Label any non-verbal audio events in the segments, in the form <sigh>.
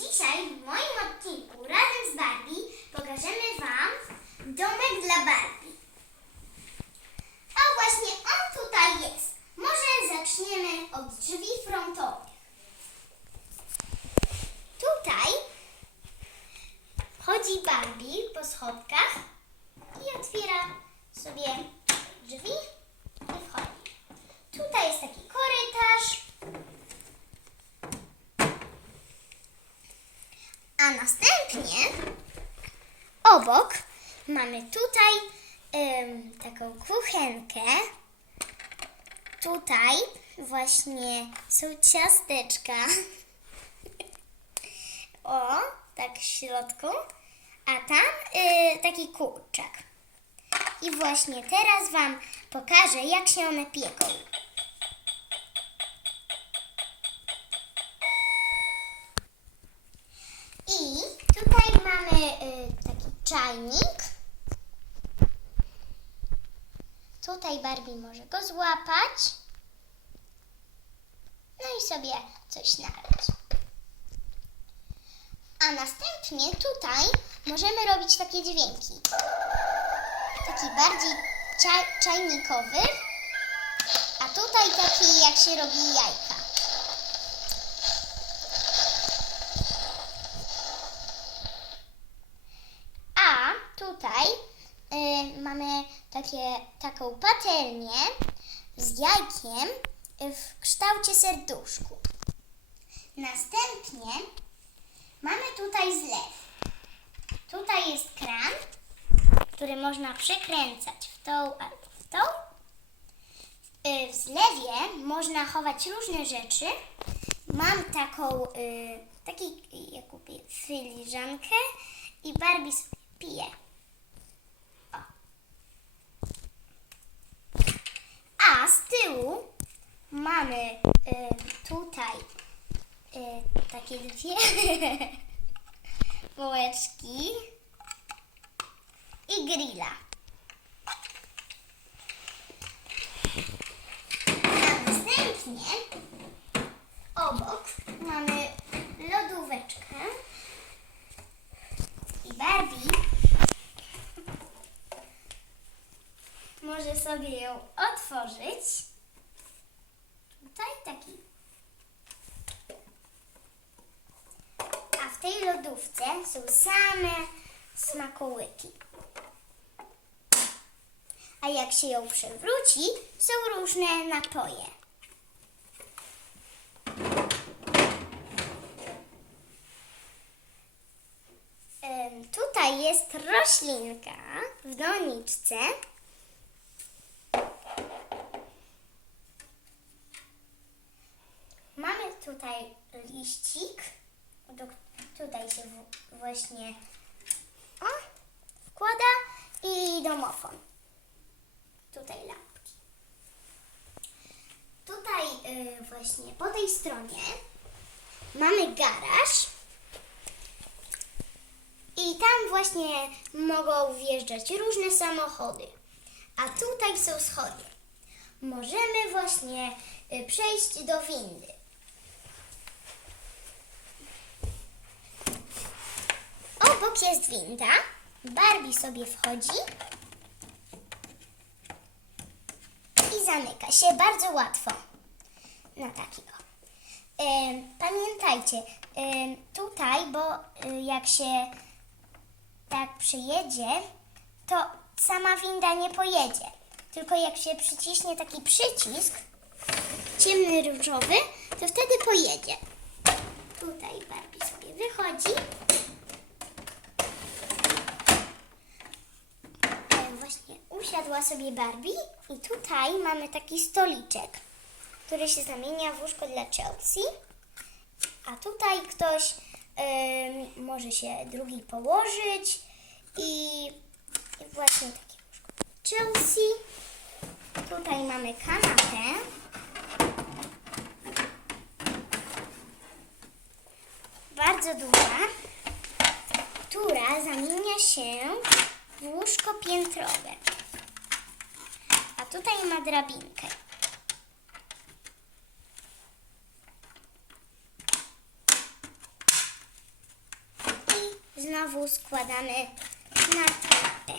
Dzisiaj w moim odcinku razem z Barbie pokażemy Wam domek dla Barbie. A właśnie on tutaj jest. Może zaczniemy od drzwi frontowych. Tutaj wchodzi Barbie po schodkach i otwiera sobie drzwi i wchodzi. Tutaj jest taki korytarz. A następnie obok mamy tutaj em, taką kuchenkę. Tutaj właśnie są ciasteczka. O, tak w środku. A tam y, taki kurczak. I właśnie teraz Wam pokażę, jak się one pieką. Czajnik. Tutaj Barbie może go złapać. No i sobie coś nalać. A następnie tutaj możemy robić takie dźwięki. Taki bardziej cza- czajnikowy, a tutaj taki jak się robi jajka. A tutaj y, mamy takie, taką patelnię z jajkiem w kształcie serduszku. Następnie mamy tutaj zlew. Tutaj jest kran, który można przekręcać w tą albo w tą. Y, W zlewie można chować różne rzeczy. Mam taką, y, taki, ja kupię filiżankę i Barbie pije. A z tyłu mamy y, tutaj y, takie dwie <laughs> bułeczki i grilla. A następnie obok mamy lodóweczkę i Barbie może sobie ją otworzyć. Tutaj taki. A w tej lodówce są same smakołyki. A jak się ją przewróci, są różne napoje. Tutaj jest roślinka w doniczce. Mamy tutaj liścik. Do, tutaj się w, właśnie o, wkłada i domofon. Tutaj lampki. Tutaj y, właśnie po tej stronie mamy garaż. I tam właśnie mogą wjeżdżać różne samochody. A tutaj są schody. Możemy właśnie y, przejść do windy. Obok jest winda. Barbie sobie wchodzi i zamyka się bardzo łatwo. Na taki o. Em, Pamiętajcie, em, tutaj, bo y, jak się tak przyjedzie, to sama winda nie pojedzie. Tylko jak się przyciśnie taki przycisk, ciemny różowy, to wtedy pojedzie. Tutaj Barbie sobie wychodzi. E, Właśnie usiadła sobie Barbie i tutaj mamy taki stoliczek, który się zamienia w łóżko dla Chelsea. A tutaj ktoś może się drugi położyć i, i właśnie takie łóżko. Chelsea. Tutaj mamy kanapę. Bardzo duża, która zamienia się w łóżko piętrowe. A tutaj ma drabinkę. znowu składamy na kanapę.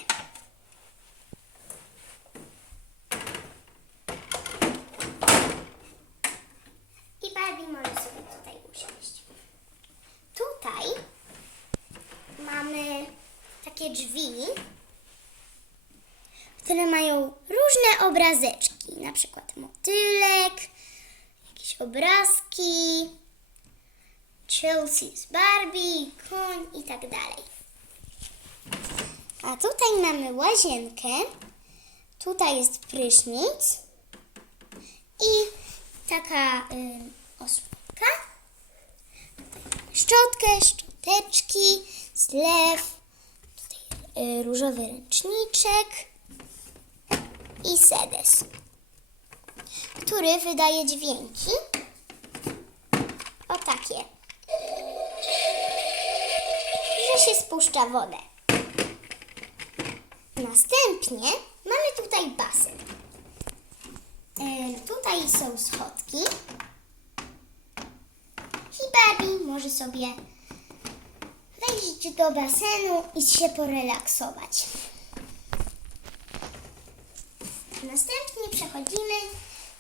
I Barbie może sobie tutaj usiąść. Tutaj mamy takie drzwi, które mają różne obrazeczki, na przykład motylek, jakieś obrazki, Chelsea z Barbie, koń i tak dalej. A tutaj mamy łazienkę, tutaj jest prysznic i taka y, osłonka. Szczotkę, szczoteczki, zlew, różowy ręczniczek i sedes, który wydaje dźwięki. O takie. Że się spuszcza wodę. Następnie mamy tutaj basen. E, tutaj są schodki. I Barbie może sobie wejść do basenu i się porelaksować. Następnie przechodzimy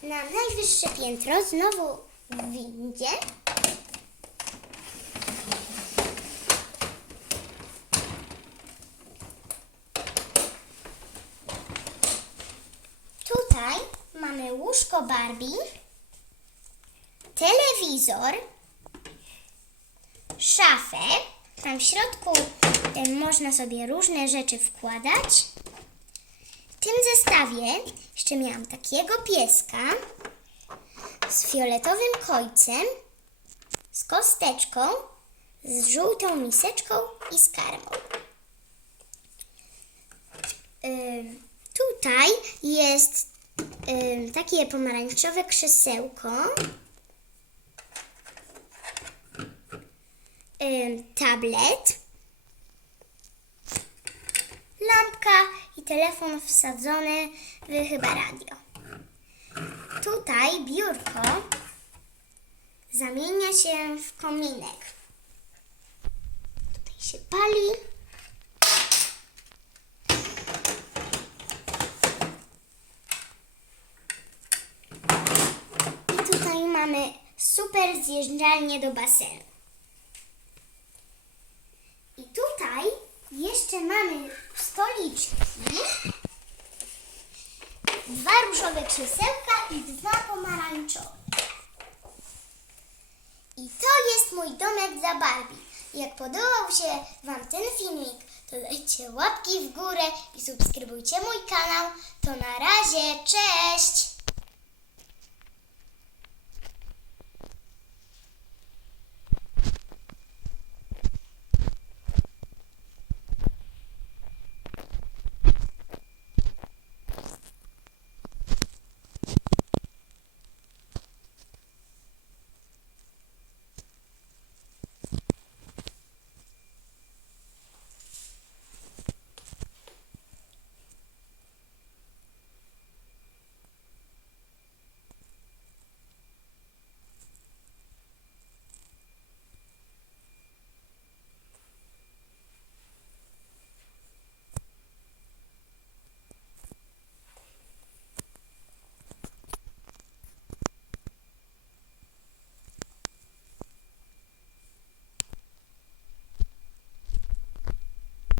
na najwyższe piętro, znowu w windzie. Tutaj mamy łóżko Barbie, telewizor, szafę. Tam w środku można sobie różne rzeczy wkładać. W tym zestawie jeszcze miałam takiego pieska z fioletowym kojcem, z kosteczką, z żółtą miseczką i z karmą. Tutaj jest takie pomarańczowe krzesełko, tablet, lampka i telefon wsadzony w chyba radio. Tutaj biurko zamienia się w kominek. Tutaj się pali. I tutaj mamy super zjeżdżalnię do basenu. I tutaj jeszcze mamy stoliczki, dwa różowe krzesełka i dwa pomarańczowe. I to jest mój domek dla Barbie. Jak podobał się Wam ten filmik, to dajcie łapki w górę i subskrybujcie mój kanał. To na razie, cześć!